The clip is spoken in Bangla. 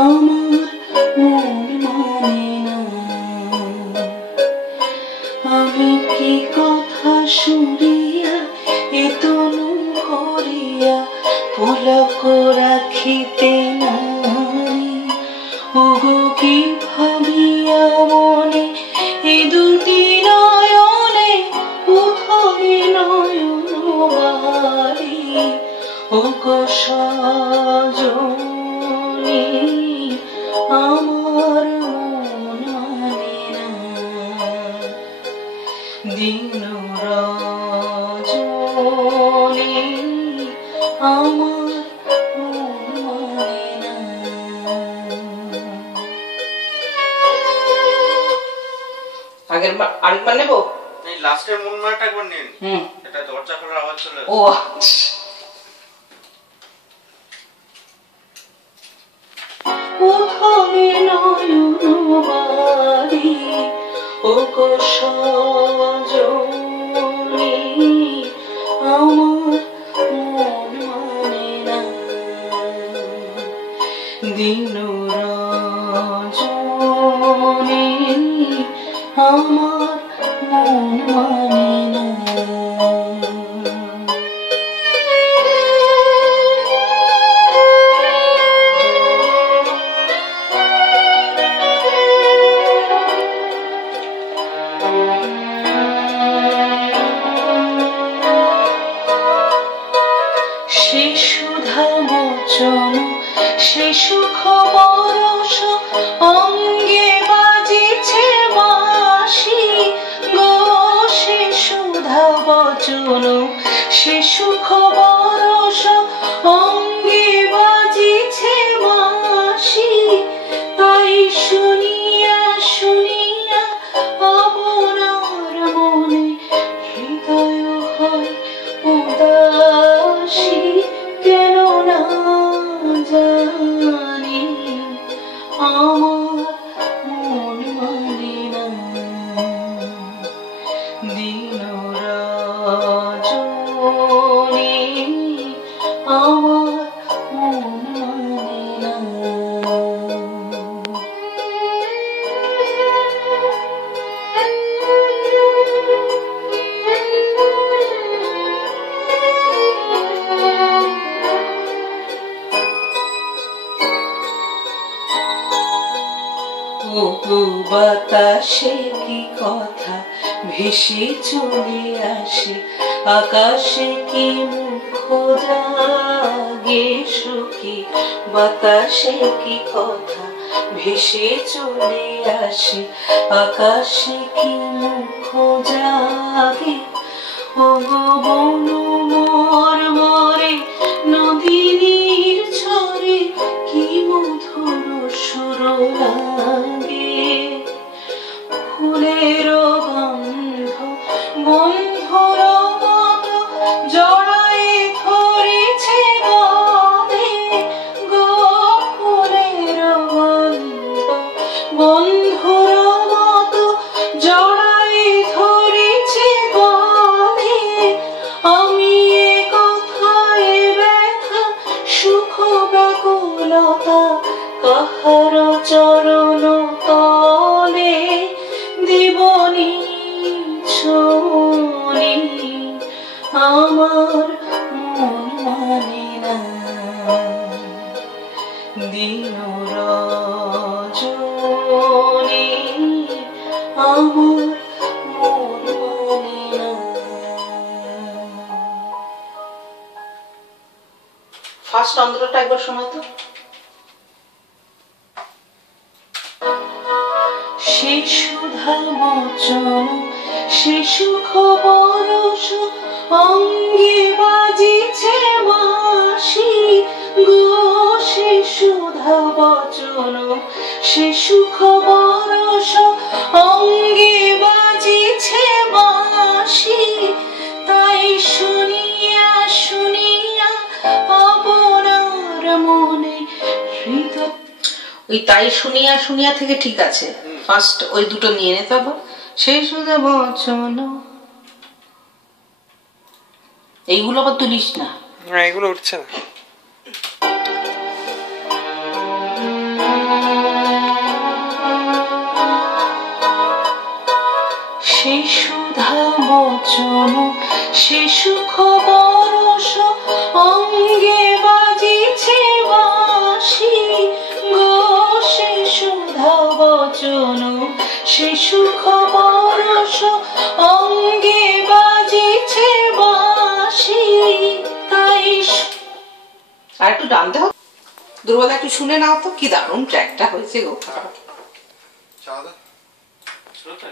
আমার মন মানে না। আমি কি কথা শুনিয়া এ তনু ভরিয়া পুলক রাখিতে নারি। ওগো কি ভাবিয়া মনে এ দুটি নয়নে উভয় নয়ন বাড়ি। ওগো সজনী আমার মন মানে না। দিন রজনী আমার মন মানে না। আরেকবার নেবো? এই লাস্টের মন মারাটা একবার নিন। এটা দরজা খোলার আওয়াজ চলে। ও উভয় নয়ন বাড়ি। ওগো সজনী আমার মন মানে না। দিন রজনী আমার মন মানে না। সে সুধা মোচন সে সুখ বরস অঙ্গে বাজিছে বাঁশি গো। সে সুধা বচন সে সুখ বরস অঙ্গে বাজিছে বাঁশি। তাই শুনিয়া শুনিয়া আপনার মনে হৃদয় হয় উদাসী। কেন না জানি আমার মন মানে না। দিন রজনী আমার মন মানে না। বাতাসে কি কথা ভেসে চলে আসে। আকাশে কি মুখ জাগে সখী। বাতাসে কি কথা ভেসে চলে আসে। আকাশে কি মুখ জাগে। ওগো বন মোর মরে নদীর ছড়ে কি মধুর সুর লাগে। ফুলের গন্ধ বন্ধুর মতো জড়াই ধরেছে গলে গো। ফুলের গন্ধ বন্ধুর মতো জড়াই ধরেছে গলে। আমি এ কথায় ব্যথা সুখ ব্যাকুলতা কাহার চরণ তলে দিবনি ছনি আমার মন মানে না। দিন রজনী আমার মন মানে না। ফার্স্ট অন্তরটা একবার শোনাতো। সে সুধা মোচন সে সুখ বরস অঙ্গে বাজিছে বাঁশি গো। সে সুধা বচন সে সুখ বরস অঙ্গে বাজিছে বাঁশি। তাই শুনিয়া শুনিয়া আপনার মনে হৃদয়। ওই তাই শুনিয়া শুনিয়া থেকে ঠিক আছে, ফার্স্ট ওই দুটো নিয়ে নিতে হবে। সেই সুধা বচন এইগুলো আবার তুলিস না, এগুলো উঠছে না। বচন সে সুখ বরষ অঙ্গে বাজিছে বাঁশি গো সে সুধা বচন সে সুখ বরষ অঙ্গে বাজিছে বাঁশি তাই আর একটু টানতে হবে দুর্বল একটু শুনে নাও তো কি দারুণ ট্র্যাকটা হয়েছে গো চাঁদা শুনতে